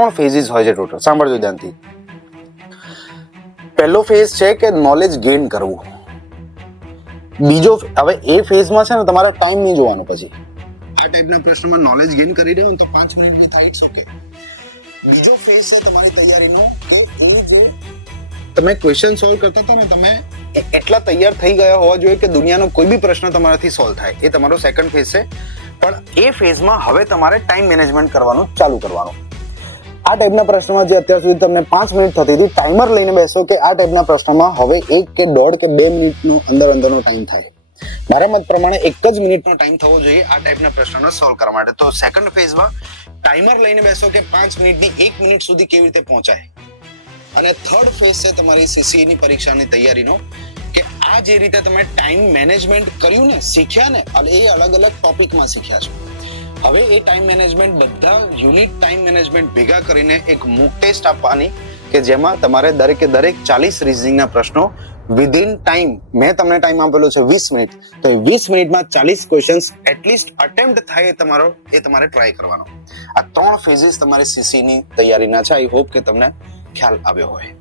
ત્રણ ફેઝિસ હોય છે ટોટલ. સાંભળજો ધ્યાનથી. પહેલો ફેઝ છે કે નોલેજ ગેઇન કરવું. બીજો, હવે એ ફેઝમાં છે ને તમારે ટાઈમ નહીં જોવાનો. પછી આ ટાઈપના પ્રશ્નમાં નોલેજ ગેઇન કરી રહ્યો તો 5 મિનિટની થાય, ઇટ્સ ઓકે. બીજો ફેઝ છે તમારી તૈયારીનો, એ જો તમે ક્વેશ્ચન સોલ્વ કરતા હતા ને, તમે એટલા તૈયાર થઈ ગયા હોવા જોઈએ કે દુનિયાનો કોઈ બી પ્રશ્ન તમારાથી સોલ્વ થાય. એ તમારો સેકન્ડ ફેઝ છે. પણ એ ફેઝમાં હવે તમારે ટાઈમ મેનેજમેન્ટ કરવાનું ચાલુ કરવાનું. આ ટાઈપના પ્રશ્નમાં જે અત્યાર સુધી તમને 5 મિનિટ થતી હતી, ટાઈમર લઈને બેસો કે આ ટાઈપના પ્રશ્નમાં હવે 1 કે 1.5 કે 2 મિનિટનો અંદરનો ટાઈમ થાય. મારા મત પ્રમાણે 1 જ મિનિટનો ટાઈમ થવો જોઈએ આ ટાઈપના પ્રશ્નોને સોલ્વ કરવા માટે. તો સેકન્ડ ફેઝમાં ટાઈમર લઈને બેસો કે 5 મિનિટની 1 મિનિટ સુધી કેવી રીતે પહોંચાય. અને થર્ડ ફેઝ છે તમારી CCA ની પરીક્ષાની તૈયારીનો, કે આ જે રીતે તમે ટાઈમ મેનેજમેન્ટ કર્યું ને, શીખ્યા ને, અને એ અલગ અલગ ટોપિકમાં શીખ્યા છો. હવે એ ટાઈમ મેનેજમેન્ટ, બધા યુનિટ ટાઈમ મેનેજમેન્ટ ભેગા કરીને એક મૂક ટેસ્ટ આપવાની, કે જેમાં તમારે દરેકે દરેક 40 રીઝનિંગના પ્રશ્નો વિધિન ટાઈમ, મેં તમને ટાઈમ આપેલો છે 20 મિનિટ, તો 20 મિનિટમાં 40 ક્વેશ્ચન્સ એટલીસ્ટ અટેમ્પ્ટ થાય એ તમારે ટ્રાય કરવાનો. આ 3 ફેઝિસ તમારી CCA ની તૈયારીના છે. આઈ હોપ કે તમને ખ્યાલ આવ્યો હોય.